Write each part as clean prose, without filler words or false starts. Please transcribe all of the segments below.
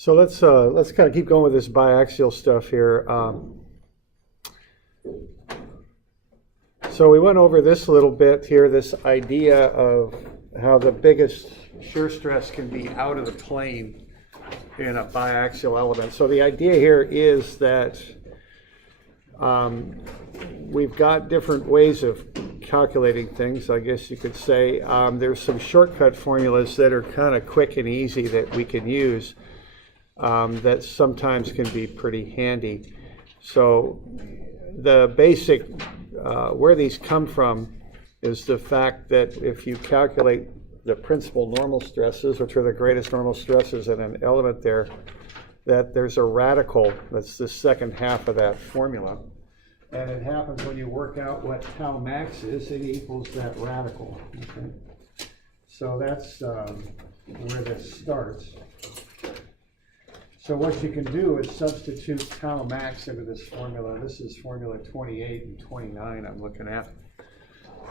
So let's kind of keep going with this biaxial stuff here. So we went over this a little bit here, this idea of how the biggest shear stress can be out of the plane in a biaxial element. So the idea here is that we've got different ways of calculating things, I guess you could say. There's some shortcut formulas that are kind of quick and easy that we can use that sometimes can be pretty handy. So the basic, where these come from is the fact that if you calculate the principal normal stresses, which are the greatest normal stresses in an element there, that there's a radical that's the second half of that formula. And it happens when you work out what tau max is, it equals that radical. Okay? So that's where this starts. So what you can do is substitute tau max into this formula. This is formula 28 and 29 I'm looking at.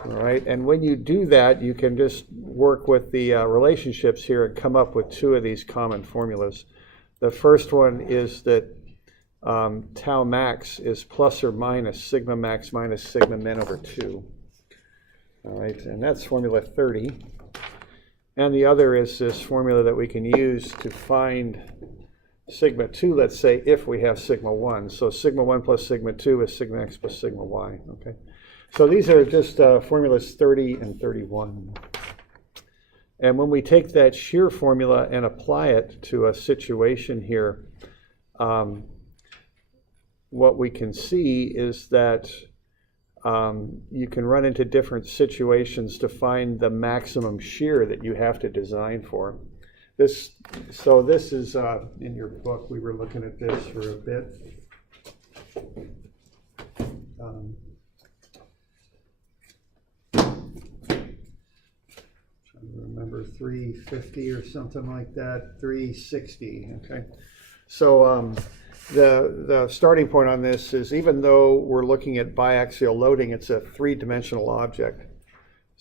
All right, and when you do that, you can just work with the relationships here and come up with two of these common formulas. The first one is that tau max is plus or minus sigma max minus sigma min over 2. All right, and that's formula 30. And the other is this formula that we can use to find sigma 2, let's say, if we have sigma 1. So sigma 1 plus sigma 2 is sigma x plus sigma y. Okay. So these are just formulas 30 and 31. And when we take that shear formula and apply it to a situation here, what we can see is that you can run into different situations to find the maximum shear that you have to design for. So this is in your book. We were looking at this for a bit. Remember 350 or something like that, 360, okay? So the starting point on this is, even though we're looking at biaxial loading, it's a three-dimensional object.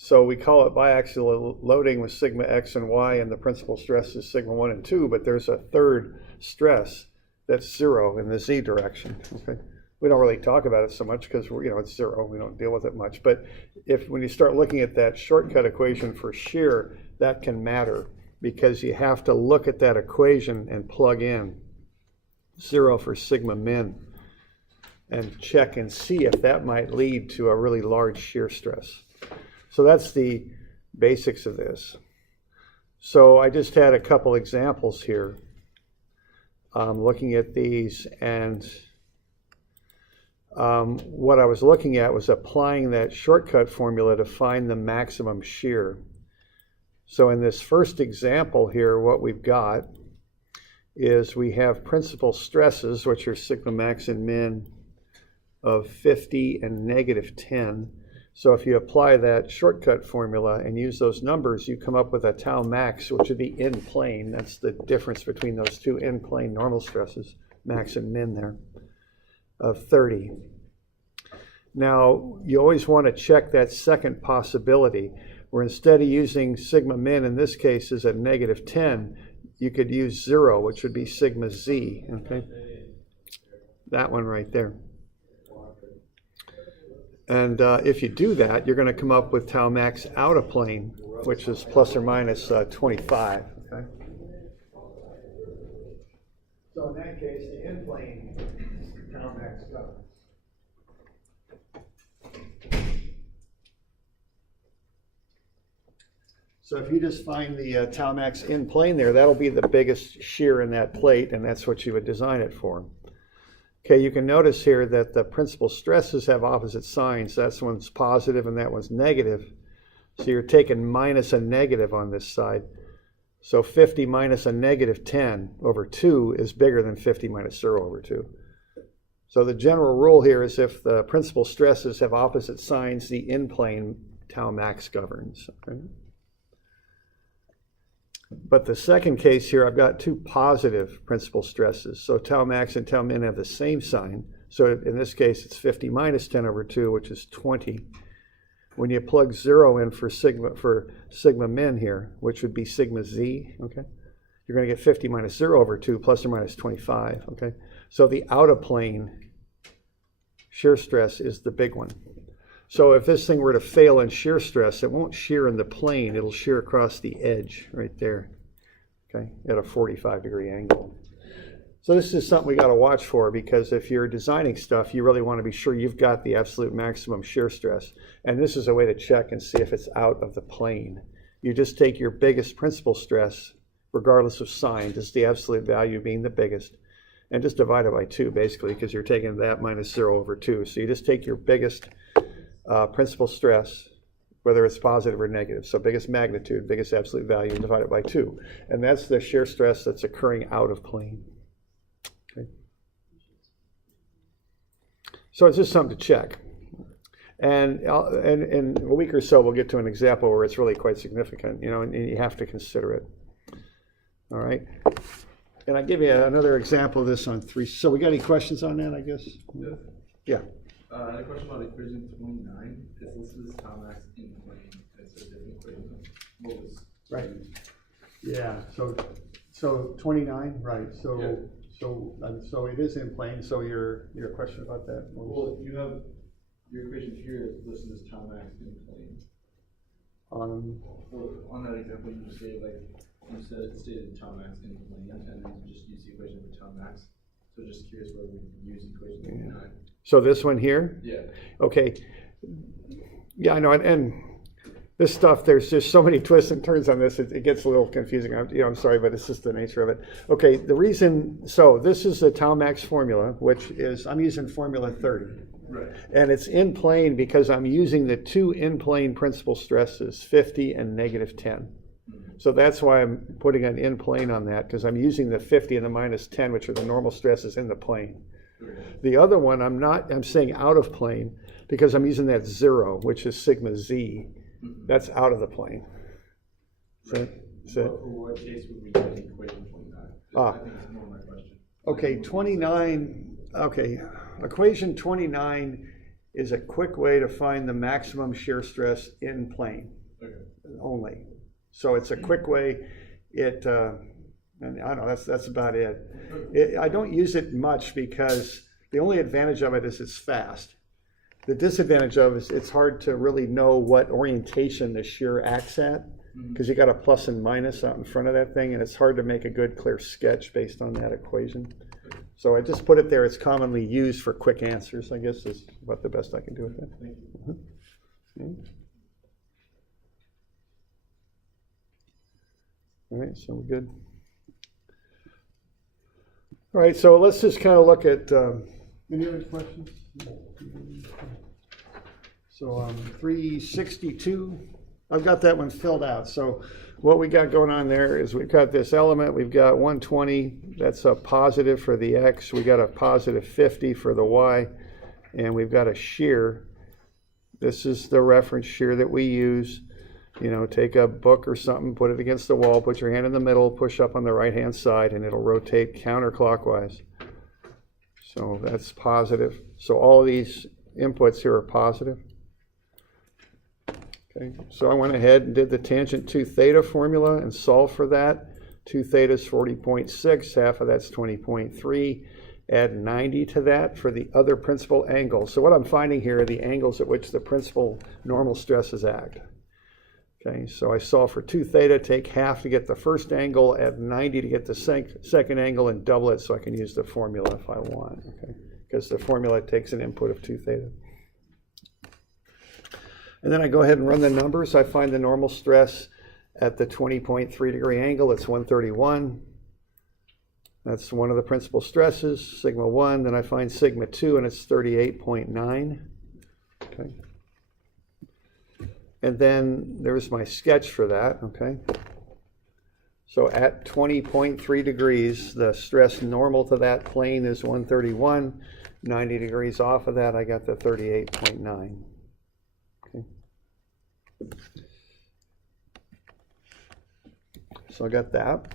So we call it biaxial loading with sigma x and y, and the principal stress is sigma 1 and 2, but there's a third stress that's 0 in the z direction, okay? We don't really talk about it so much because it's 0. We don't deal with it much. But when you start looking at that shortcut equation for shear, that can matter because you have to look at that equation and plug in 0 for sigma min and check and see if that might lead to a really large shear stress. So that's the basics of this. So I just had a couple examples here. Looking at these, and what I was looking at was applying that shortcut formula to find the maximum shear. So in this first example here, what we've got is we have principal stresses, which are sigma max and min of 50 and negative 10. So if you apply that shortcut formula and use those numbers, you come up with a tau max, which would be in plane. That's the difference between those two in plane normal stresses, max and min there, of 30. Now, you always want to check that second possibility, where instead of using sigma min, in this case, is at negative 10, you could use 0, which would be sigma z, okay? That one right there. And if you do that, you're going to come up with tau max out of plane, which is plus or minus 25, okay? So in that case, the in plane tau max governs. So if you just find the tau max in plane there, that'll be the biggest shear in that plate, and that's what you would design it for. Okay, you can notice here that the principal stresses have opposite signs. That one's positive and that one's negative. So you're taking minus a negative on this side. So 50 minus a negative 10 over 2 is bigger than 50 minus 0 over 2. So the general rule here is if the principal stresses have opposite signs, the in-plane tau max governs. Okay? But the second case here, I've got two positive principal stresses. So tau max and tau min have the same sign. So in this case, it's 50 minus 10 over 2, which is 20. When you plug 0 in for sigma min here, which would be sigma z, okay, you're going to get 50 minus 0 over 2 plus or minus 25, okay? So the out of plane shear stress is the big one. So if this thing were to fail in shear stress, it won't shear in the plane, it'll shear across the edge right there, okay, at a 45-degree angle. So this is something we got to watch for, because if you're designing stuff, you really want to be sure you've got the absolute maximum shear stress. And this is a way to check and see if it's out of the plane. You just take your biggest principal stress, regardless of sign, just the absolute value being the biggest, and just divide it by 2, basically, because you're taking that minus 0 over 2. So you just take your biggest principal stress, whether it's positive or negative. So biggest magnitude, biggest absolute value, and divide it by 2. And that's the shear stress that's occurring out of plane. Okay. So it's just something to check. And in a week or so, we'll get to an example where it's really quite significant, you know, and you have to consider it. All right. And I give you another example of this on 3. So we got any questions on that, I guess? Yeah. Yeah. I had a question about equation 29. It's listed as Tomax in plane. It's a different equation. What was Right. Yeah. So 29, right? So yeah. So it is in plane. So your question about that? Well, you have your equation here is listed as Tomax in plane. Well, on that example you just gave, like you said, it stated Tomax in plane, and then you just use the equation for Tomax. So just curious where we use equation 29. So this one here? Yeah. Okay. Yeah, I know. And this stuff, there's just so many twists and turns on this, it gets a little confusing. I'm sorry, but it's just the nature of it. Okay, the reason, so this is the Tomax formula, which is, I'm using formula 30. Right. And it's in plane because I'm using the 2 in-plane principal stresses, 50 and negative 10. So that's why I'm putting an in plane on that, because I'm using the 50 and the minus 10, which are the normal stresses in the plane. The other one, I'm saying out of plane, because I'm using that 0, which is sigma z. That's out of the plane. What case would we use equation 29? I think it's more my question. Okay, 29, okay. Equation 29 is a quick way to find the maximum shear stress in plane only. So it's a quick way. And I don't know, that's about it. I don't use it much because the only advantage of it is it's fast. The disadvantage of it is it's hard to really know what orientation the shear acts at, because you got a plus and minus out in front of that thing, and it's hard to make a good clear sketch based on that equation. So I just put it there. It's commonly used for quick answers, I guess, is about the best I can do with that. Thank you. All right, so we're good. All right, so let's just kind of look at, any other questions? So 362, I've got that one filled out. So what we got going on there is we've got this element, we've got 120, that's a positive for the X, we got a positive 50 for the Y, and we've got a shear. This is the reference shear that we use. You know, take a book or something, put it against the wall, put your hand in the middle, push up on the right-hand side, and it'll rotate counterclockwise. So that's positive. So all of these inputs here are positive. Okay, so I went ahead and did the tangent 2 theta formula and solved for that. 2 theta is 40.6, half of that's 20.3. Add 90 to that for the other principal angles. So what I'm finding here are the angles at which the principal normal stresses act. Okay, so I solve for 2 theta, take half to get the first angle, add 90 to get the second angle, and double it so I can use the formula if I want, okay? Because the formula takes an input of 2 theta. And then I go ahead and run the numbers. I find the normal stress at the 20.3 degree angle, it's 131. That's one of the principal stresses, sigma 1. Then I find sigma 2, and it's 38.9, okay? And then there's my sketch for that, okay? So at 20.3 degrees, the stress normal to that plane is 131. 90 degrees off of that, I got the 38.9. Okay. So I got that.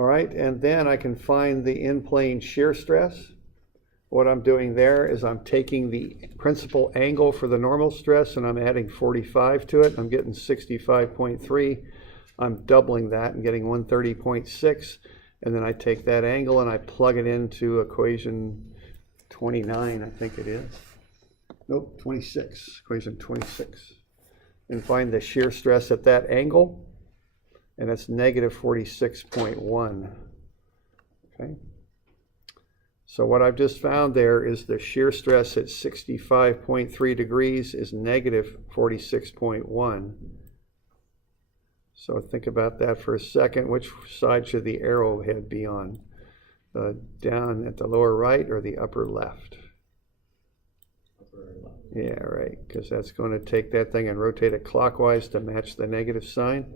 All right, and then I can find the in-plane shear stress. What I'm doing there is I'm taking the principal angle for the normal stress and I'm adding 45 to it. I'm getting 65.3. I'm doubling that and getting 130.6. And then I take that angle and I plug it into equation 29, I think it is. Nope, 26, equation 26. And find the shear stress at that angle. And that's negative 46.1. Okay. So what I've just found there is the shear stress at 65.3 degrees is negative 46.1. So think about that for a second. Which side should the arrowhead be on? Down at the lower right or the upper left? Upper left. Yeah, right, because that's going to take that thing and rotate it clockwise to match the negative sign.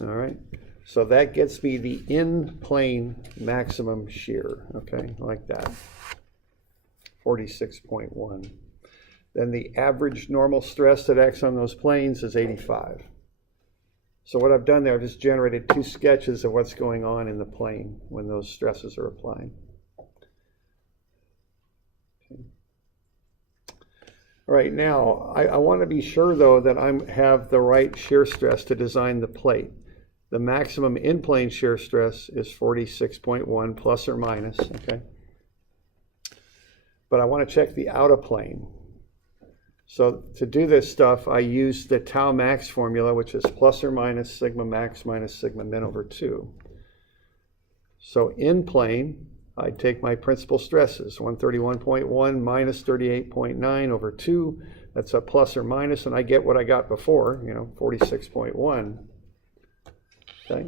All right, so that gets me the in-plane maximum shear, okay, like that, 46.1. Then the average normal stress that acts on those planes is 85. So what I've done there, I've just generated two sketches of what's going on in the plane when those stresses are applying. Okay. All right, now I want to be sure though that I have the right shear stress to design the plate. The maximum in-plane shear stress is 46.1 plus or minus, okay? But I want to check the out-of-plane. So to do this stuff, I use the tau max formula, which is plus or minus sigma max minus sigma min over 2. So in plane, I take my principal stresses, 131.1 minus 38.9 over 2. That's a plus or minus, and I get what I got before, 46.1. Okay,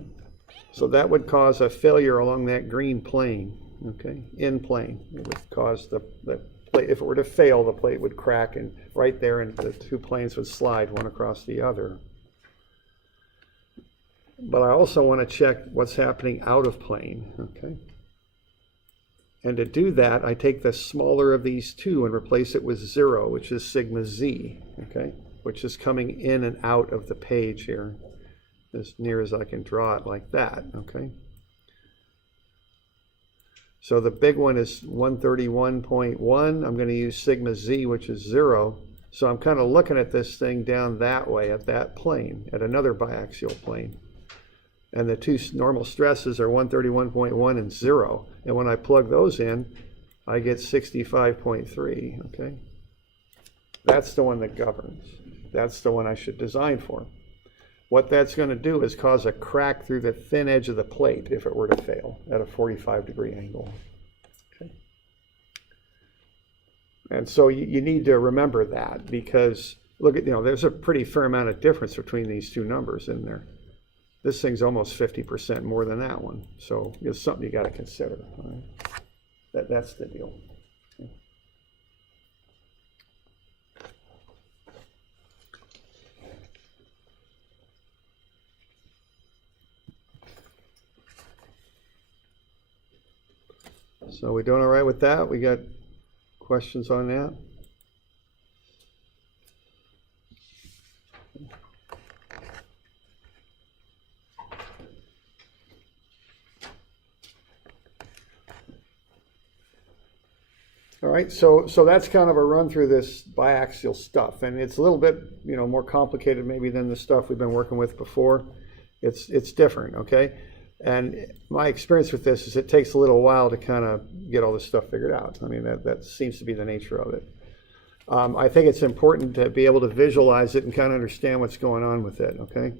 so that would cause a failure along that green plane, okay, in plane. It would cause the plate, if it were to fail, the plate would crack and right there and the two planes would slide one across the other. But I also want to check what's happening out of plane, okay? And to do that, I take the smaller of these two and replace it with 0, which is sigma z, okay, which is coming in and out of the page here, as near as I can draw it like that, okay? So the big one is 131.1. I'm going to use sigma z, which is 0. So I'm kind of looking at this thing down that way at that plane, at another biaxial plane. And the two normal stresses are 131.1 and 0. And when I plug those in, I get 65.3, okay? That's the one that governs. That's the one I should design for. What that's going to do is cause a crack through the thin edge of the plate if it were to fail at a 45-degree angle. Okay. And so you need to remember that because, look at, there's a pretty fair amount of difference between these two numbers in there. This thing's almost 50% more than that one. So it's something you got to consider. All right? That's the deal. Okay. So we doing all right with that? We got questions on that? All right, so that's kind of a run through this biaxial stuff, and it's a little bit more complicated maybe than the stuff we've been working with before. It's different, okay? And my experience with this is it takes a little while to kind of get all this stuff figured out. I mean, that seems to be the nature of it. I think it's important to be able to visualize it and kind of understand what's going on with it, okay?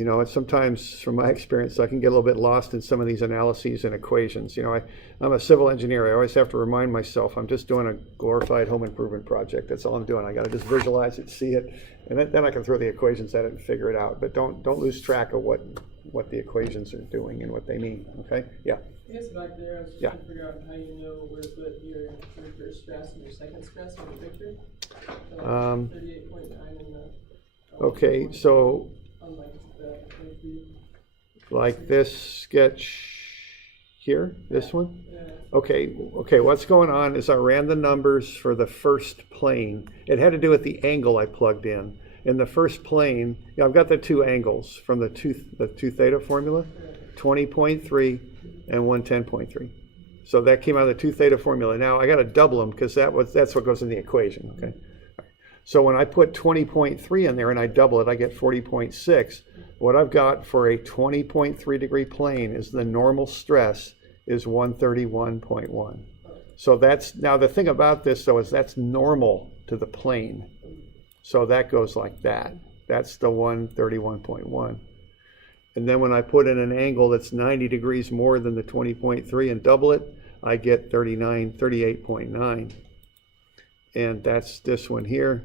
And sometimes from my experience, I can get a little bit lost in some of these analyses and equations. I'm a civil engineer. I always have to remind myself I'm just doing a glorified home improvement project. That's all I'm doing. I got to just visualize it, see it, and then I can throw the equations at it and figure it out. But don't lose track of what the equations are doing and what they mean, okay? Yeah. I guess back there, I was just trying to figure out how you know where to put your first stress and your second stress on the picture. So 38.9 in the... Okay, so... Like this sketch here, this one? Yeah. Okay, what's going on is I ran the numbers for the first plane. It had to do with the angle I plugged in. in the first plane, I've got the two angles from the two theta formula, 20.3 and 110.3. So that came out of the 2 theta formula. Now I got to double them because that's what goes in the equation. Okay. So when I put 20.3 in there and I double it, I get 40.6. What I've got for a 20.3 degree plane is the normal stress is 131.1. So that's, now the thing about this though is that's normal to the plane. So that goes like that. That's the 131.1. And then when I put in an angle that's 90 degrees more than the 20.3 and double it, I get 38.9. And that's this one here.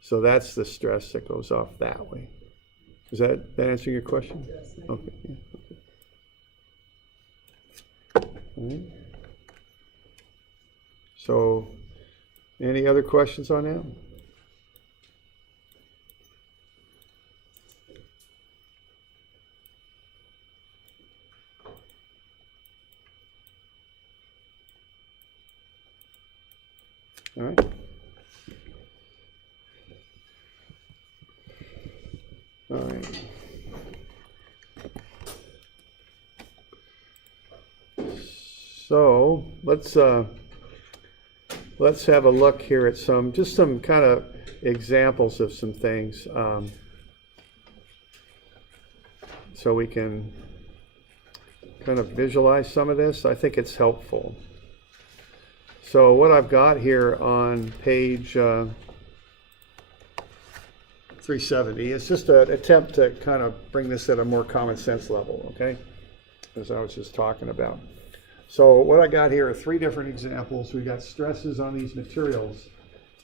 So that's the stress that goes off that way. Does that answer your question? Yes. Okay. Yeah. All right. So, any other questions on that? All right. All right. So let's have a look here at some kind of examples of some things, so we can kind of visualize some of this. I think it's helpful. So what I've got here on page 370 is just an attempt to kind of bring this at a more common sense level, okay? As I was just talking about. So what I got here are 3 different examples. We got stresses on these materials,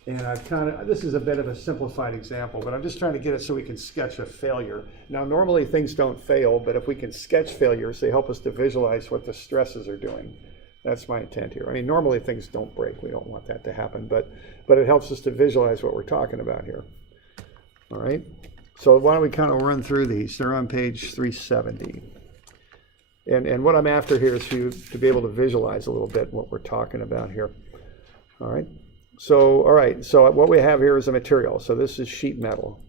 and I've this is a bit of a simplified example, but I'm just trying to get it so we can sketch a failure. Now normally things don't fail, but if we can sketch failures, they help us to visualize what the stresses are doing. That's my intent here. I mean, normally things don't break. We don't want that to happen, but it helps us to visualize what we're talking about here. All right, so why don't we kind of run through these? They're on page 370. And what I'm after here is for you to be able to visualize a little bit what we're talking about here. All right, so what we have here is a material. So this is sheet metal.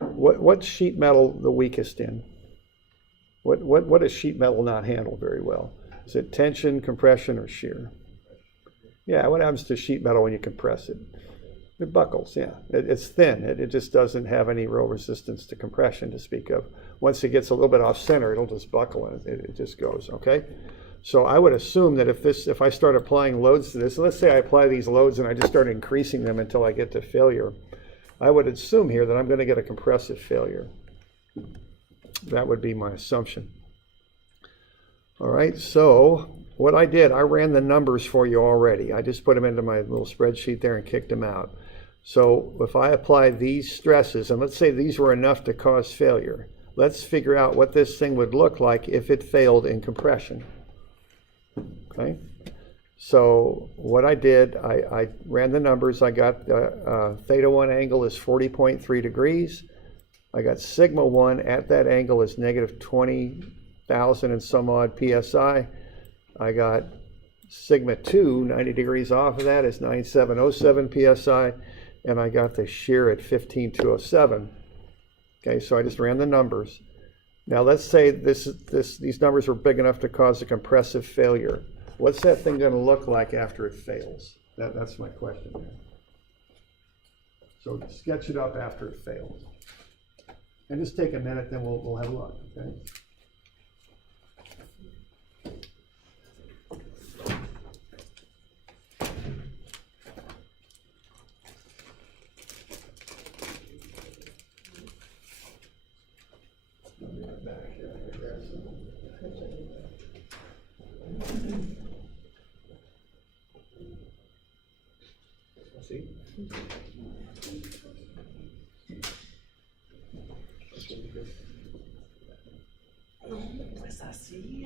What's sheet metal the weakest in? What does sheet metal not handle very well? Is it tension, compression, or shear? Yeah, what happens to sheet metal when you compress it? It buckles, yeah. It's thin. It just doesn't have any real resistance to compression to speak of. Once it gets a little bit off center, it'll just buckle and it just goes, okay? So I would assume that if I start applying loads to this, let's say I apply these loads and I just start increasing them until I get to failure, I would assume here that I'm going to get a compressive failure. That would be my assumption. All right, so what I did, I ran the numbers for you already. I just put them into my little spreadsheet there and kicked them out. So if I apply these stresses, and let's say these were enough to cause failure, let's figure out what this thing would look like if it failed in compression. Okay, so what I did, I ran the numbers. I got theta 1 angle is 40.3 degrees. I got sigma 1 at that angle is negative 20,000 and some odd psi. I got sigma 2, 90 degrees off of that is 9707 psi, and I got the shear at 15,207. Okay, so I just ran the numbers. Now let's say these numbers were big enough to cause a compressive failure. What's that thing going to look like after it fails? That's my question there. So sketch it up after it fails. And just take a minute, then we'll have a look, okay? See? Pues así.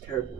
Terrible.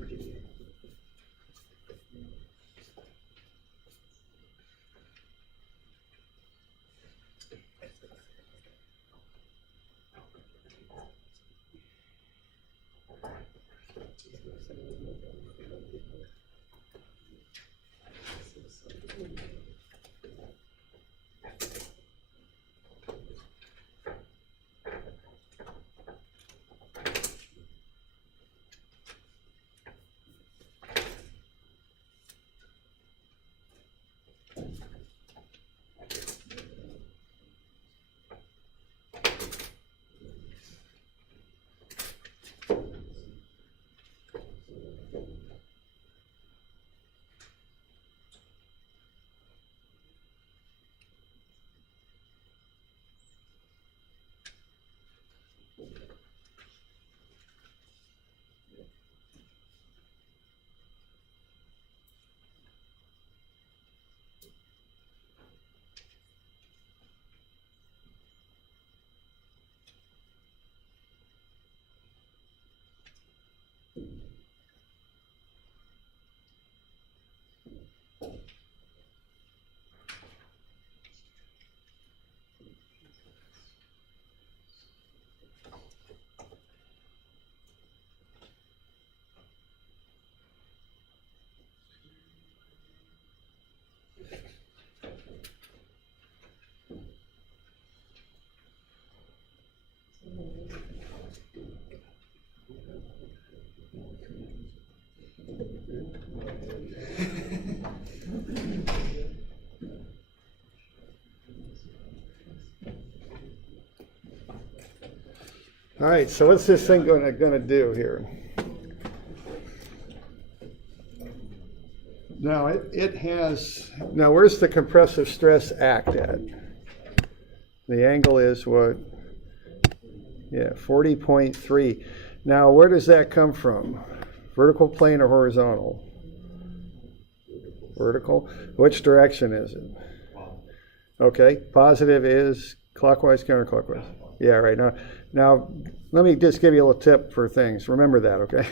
All right, so what's this thing gonna do here? Now it has, now where's the compressive stress act at? The angle is what? Yeah, 40.3. Now where does that come from? Vertical plane or horizontal? Vertical. Which direction is it? Okay, positive is clockwise, counterclockwise. Yeah, right. Now let me just give you a little tip for things. Remember that, okay?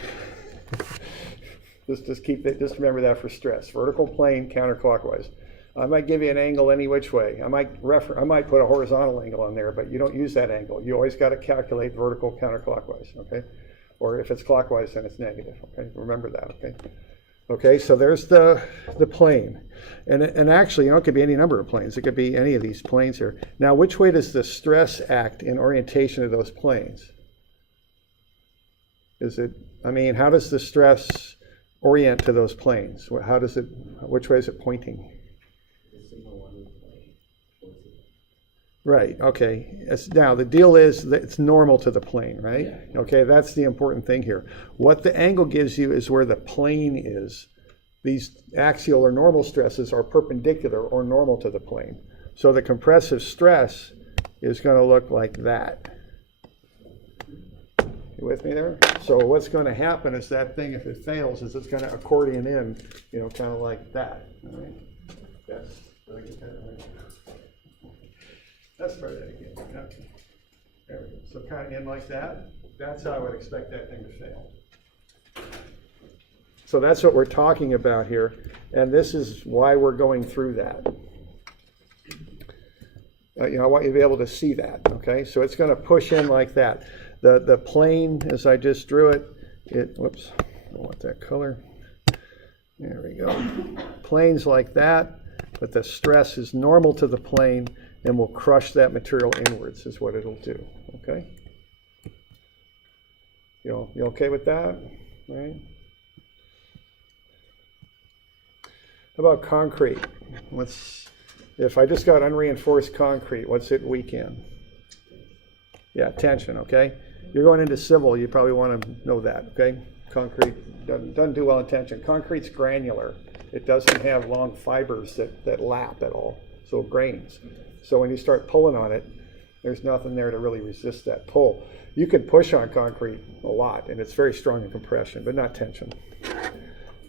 Just remember that for stress. Vertical plane, counterclockwise. I might give you an angle any which way. I might put a horizontal angle on there, but you don't use that angle. You always got to calculate vertical counterclockwise, okay? Or if it's clockwise, then it's negative, okay? Remember that, okay? Okay, so there's the plane. And actually, it could be any number of planes. It could be any of these planes here. Now, which way does the stress act in orientation of those planes? How does the stress orient to those planes? Which way is it pointing? Right, okay. Now, the deal is that it's normal to the plane, right? Yeah. Okay, that's the important thing here. What the angle gives you is where the plane is. These axial or normal stresses are perpendicular or normal to the plane. So the compressive stress is going to look like that. You with me there? So what's going to happen is that thing, if it fails, is it's going to accordion in, kind of like that. All right? Yes. Did I get that right? Let's try that again. Okay. There we go. So kind of in like that. That's how I would expect that thing to fail. So that's what we're talking about here. And this is why we're going through that. I want you to be able to see that. Okay. So it's going to push in like that. The plane, as I just drew it, whoops, I don't want that color. There we go. Plane's like that, but the stress is normal to the plane and will crush that material inwards is what it'll do, okay? You okay with that, right? How about concrete? If I just got unreinforced concrete, what's it weak in? Yeah, tension, okay? You're going into civil, you probably want to know that, okay? Concrete doesn't do well in tension. Concrete's granular. It doesn't have long fibers that lap at all, so it grains. So when you start pulling on it, there's nothing there to really resist that pull. You can push on concrete a lot, and it's very strong in compression, but not tension.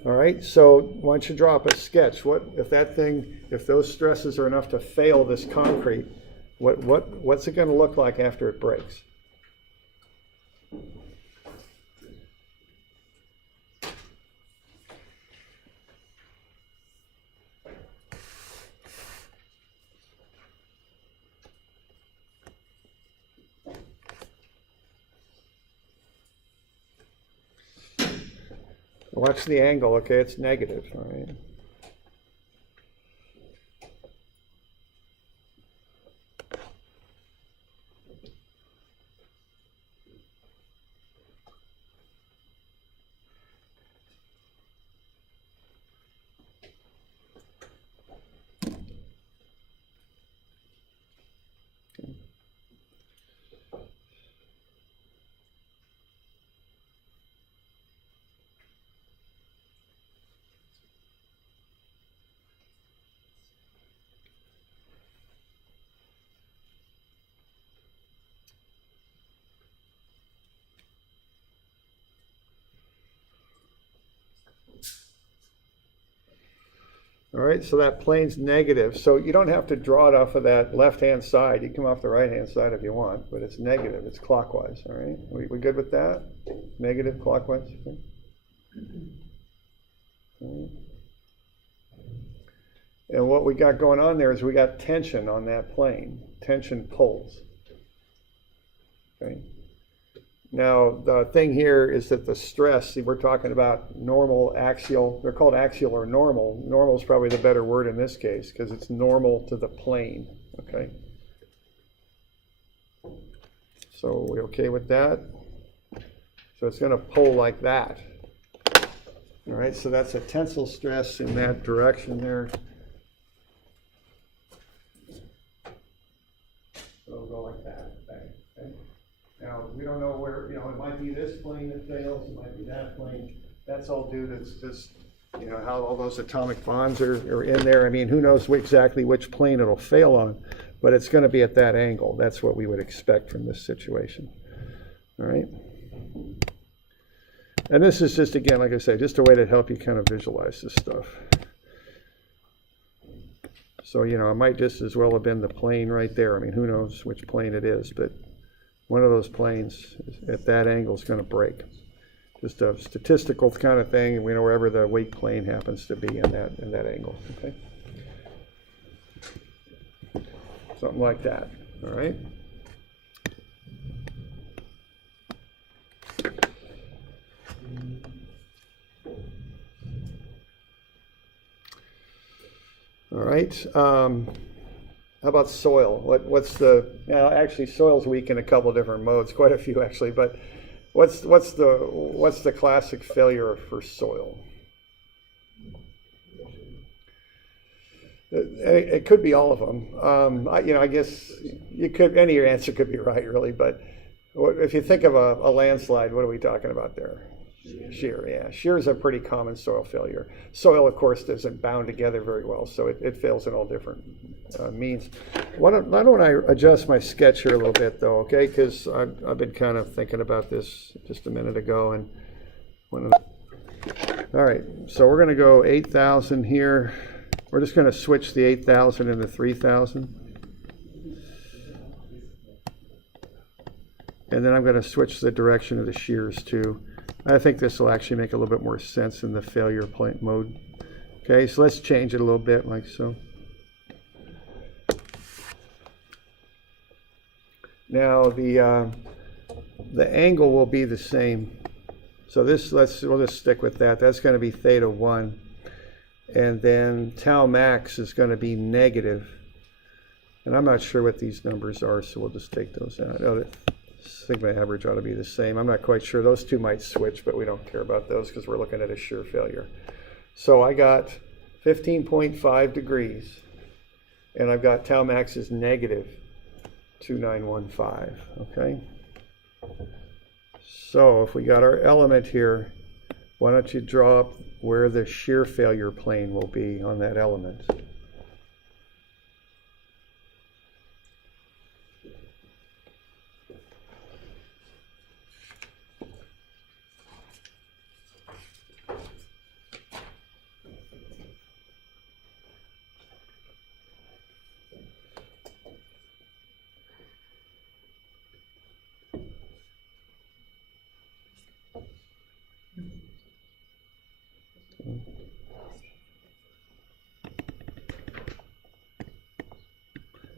All right, so why don't you draw up a sketch? If those stresses are enough to fail this concrete, what's it going to look like after it breaks? Watch the angle, okay? It's negative, all right? All right, so that plane's negative. So you don't have to draw it off of that left-hand side. You can come off the right-hand side if you want, but it's negative. It's clockwise, all right? We good with that? Negative clockwise? Okay. And what we got going on there is we got tension on that plane. Tension pulls. Okay. Now, the thing here is that the stress, see, we're talking about normal, axial. They're called axial or normal. Normal is probably the better word in this case because it's normal to the plane, okay? So we okay with that? So it's going to pull like that. All right, so that's a tensile stress in that direction there. So it'll go like that, okay? Now, Now, we don't know where, it might be this plane that fails, it might be that plane. That's all due to just, how all those atomic bonds are in there. I mean, who knows exactly which plane it'll fail on, but it's going to be at that angle. That's what we would expect from this situation. All right. And this is just, again, like I say, just a way to help you kind of visualize this stuff. So, it might just as well have been the plane right there. I mean, who knows which plane it is, but one of those planes at that angle is going to break. Just a statistical kind of thing, wherever the wake plane happens to be in that angle, okay? Something like that, all right? All right. How about soil? What's actually soil's weak in a couple different modes, quite a few actually, but what's the classic failure for soil? It could be all of them. I guess any answer could be right, really. But if you think of a landslide, what are we talking about there? Shear, yeah. Shear is a pretty common soil failure. Soil, of course, doesn't bound together very well, so it fails in all different means. Why don't I adjust my sketch here a little bit, though, okay? Because I've been kind of thinking about this just a minute ago. All right, so we're going to go 8,000 here. We're just going to switch the 8,000 into 3,000. And then I'm going to switch the direction of the shears, too. I think this will actually make a little bit more sense in the failure plane mode. Okay, so let's change it a little bit like so. Now the angle will be the same. So we'll just stick with that. That's going to be theta 1. And then tau max is going to be negative. And I'm not sure what these numbers are, so we'll just take those out. Oh, sigma average ought to be the same. I'm not quite sure. Those two might switch, but we don't care about those because we're looking at a shear failure. So I got 15.5 degrees, and I've got tau max is negative 2915, okay? So if we got our element here, why don't you draw up where the shear failure plane will be on that element?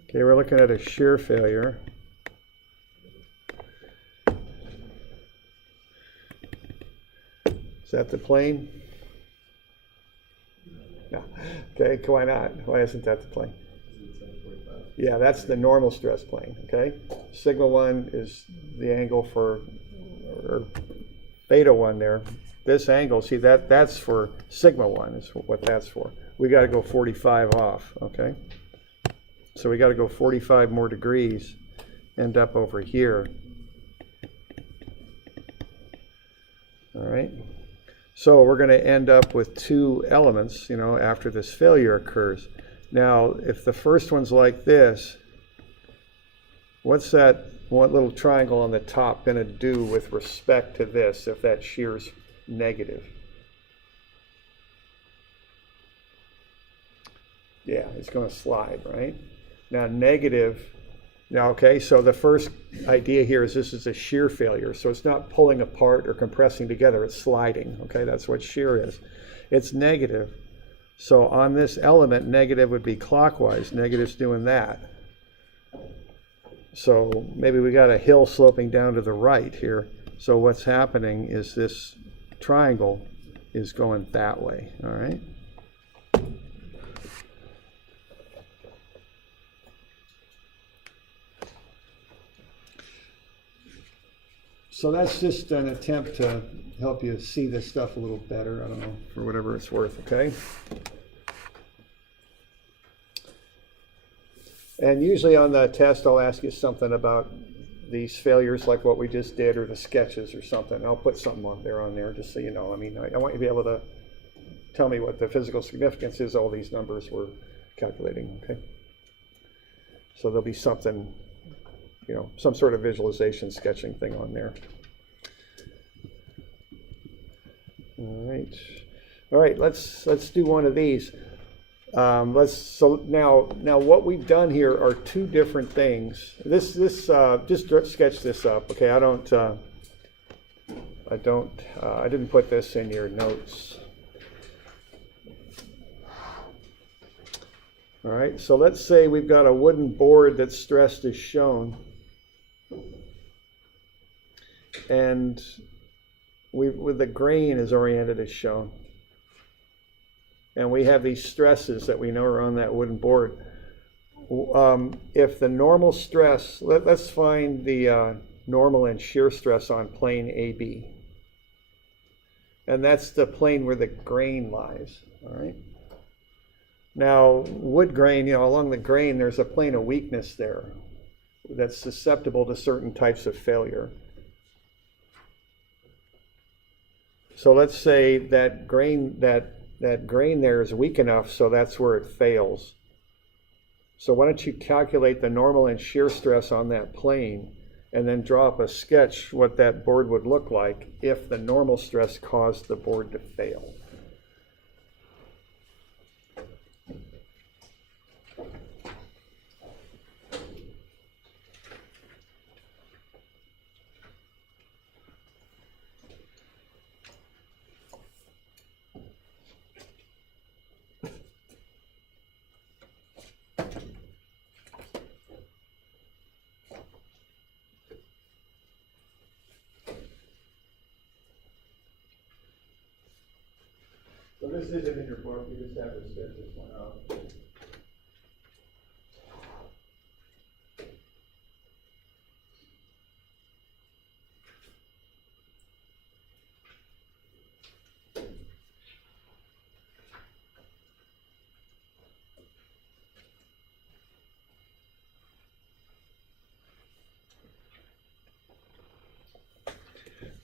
Okay, we're looking at a shear failure. Is that the plane? No. Okay, why not? Why isn't that the plane? Yeah, that's the normal stress plane, okay? Sigma 1 is the angle for, or theta 1 there. This angle, see that's for sigma 1 is what that's for. We got to go 45 off, okay? So we got to go 45 more degrees, end up over here. All right. So we're going to end up with two elements, after this failure occurs. Now, if the first one's like this, what's that one little triangle on the top going to do with respect to this if that shear's negative? Yeah, it's going to slide, right? Now negative, okay, so the first idea here is this is a shear failure. So it's not pulling apart or compressing together, it's sliding, okay? That's what shear is. It's negative. So on this element, negative would be clockwise. Negative's doing that. So maybe we got a hill sloping down to the right here. So what's happening is this triangle is going that way, all right? So that's just an attempt to help you see this stuff a little better, I don't know, for whatever it's worth, okay? And usually on the test, I'll ask you something about these failures like what we just did, or the sketches or something. I'll put something on there just so you know. I mean, I want you to be able to tell me what the physical significance is, all these numbers we're calculating, okay? So there'll be something, you know, some sort of visualization sketching thing on there. All right, let's do one of these. So now what we've done here are two different things. Just sketch this up, okay? I didn't put this in your notes. All right, so let's say we've got a wooden board that's stressed as shown, and the grain is oriented as shown. And we have these stresses that we know are on that wooden board. If the normal stress, let's find the normal and shear stress on plane AB. And that's the plane where the grain lies, all right? Now, wood grain, you know, along the grain, there's a plane of weakness there that's susceptible to certain types of failure. So let's say that grain there is weak enough, so that's where it fails. So why don't you calculate the normal and shear stress on that plane, and then draw up a sketch what that board would look like if the normal stress caused the board to fail. So this isn't in your book, you just have to sketch this one out.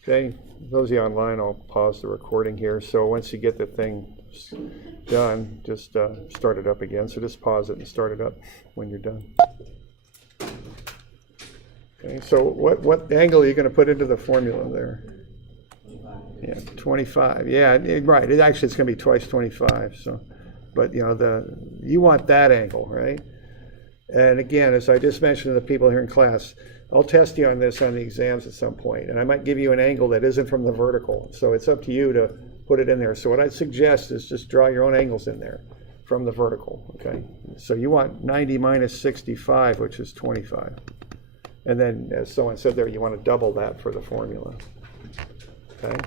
Okay, those of you online, I'll pause the recording here. So once you get the thing done, just start it up again. So just pause it and start it up when you're done. Okay, so what angle are you going to put into the formula there? 25. Yeah, 25. Yeah, right. It's going to be twice 25. So, but you know, you want that angle, right? And again, as I just mentioned to the people here in class, I'll test you on this on the exams at some point, and I might give you an angle that isn't from the vertical. So it's up to you to put it in there. So what I'd suggest is just draw your own angles in there from the vertical, okay? So you want 90 minus 65, which is 25. And then, as someone said there, you want to double that for the formula, okay?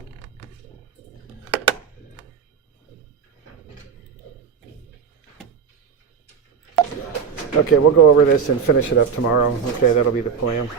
Okay, we'll go over this and finish it up tomorrow. Okay, that'll be the plan.